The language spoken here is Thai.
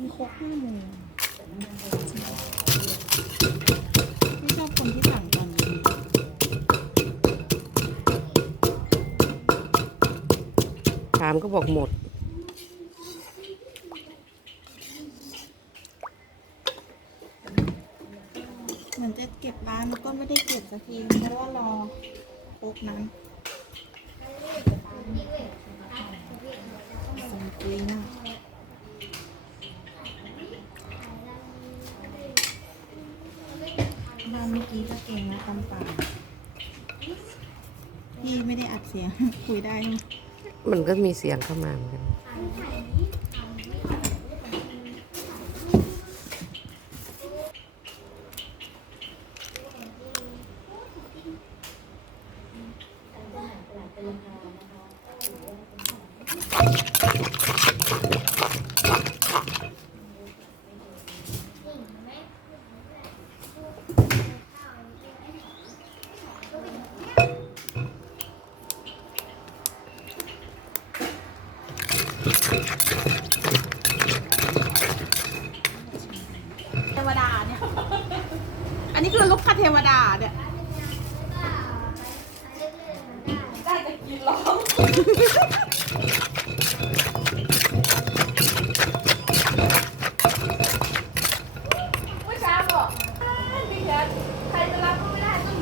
มีโคกห้าโมงไม่ชอบคนที่สั่งตอนนี้ถามก็บอกหมด เหมือนจะเก็บร้านแล้วก็ไม่ได้เก็บสักทีเพราะว่ารอโคกนั้นสมจริงอะ บ้านเมื่อกี้ก็เก่งนะตำป่าพี่ไม่ได้อัดเสียง คุยได้ไหมมันก็มีเสียงเข้ามาเหมือนกัน เทวดาเนี่ย อันนี้คือลูกคาเทวดาเนี่ย ได้จะกินร้องเมื่อเช้าบอกพี่แคใครจะรับก็ไม่ได้ต้อง